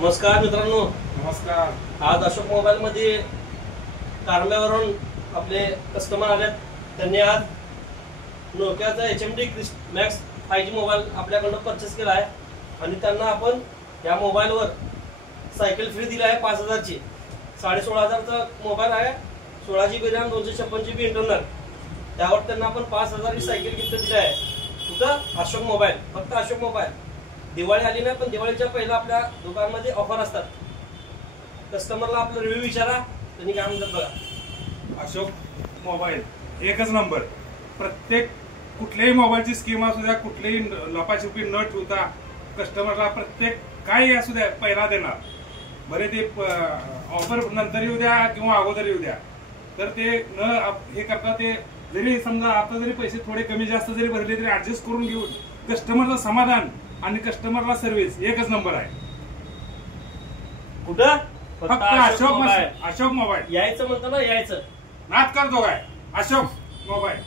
नमस्कार मित्रांनो. नमस्कार. आज अशोक मोबाईल मध्ये कारंब्यावरून आपले कस्टमर आलेत. त्यांनी आज नोकियाचा HMD मॅक्स 5G मोबाईल आपल्याकडून परचेस केला आहे आणि त्यांना आपण या मोबाईलवर सायकल फ्री दिली आहे 5000 ची. 16,500 चा मोबाईल आहे, 16 GB रॅम, 256 GB इंटरनल. त्यावर त्यांना आपण 5000 ची सायकल गिफ्ट दिली आहे. कुठं? अशोक मोबाईल. फक्त अशोक मोबाईल. दिवाळी आली नाही, पण दिवाळीच्या पहिला आपल्या दुकानामध्ये ऑफर असतात. कस्टमरला आपला रिव्ह्यू विचारा, त्यांनी काय म्हणतात बघा. अशोक मोबाईल एकच नंबर. प्रत्येक कुठल्याही मोबाईलची स्कीम असू द्या, कुठलीही लपाछुपी न ठेवता कस्टमरला प्रत्येक काही असू द्या पहिला देणार. बरे ते ऑफर नंतर येऊ द्या किंवा अगोदर येऊ द्या, तर ते न हे करता ते जरी समजा आता जरी पैसे थोडे कमी जास्त जरी भरले तरी ऍडजस्ट करून घेऊन कस्टमरचं समाधान आणि कस्टमरला सर्व्हिस एकच नंबर आहे. कुठं? फक्त अशोक मोबाईल. यायचं म्हणतो ना, यायचं नाद करतो काय? अशोक मोबाईल.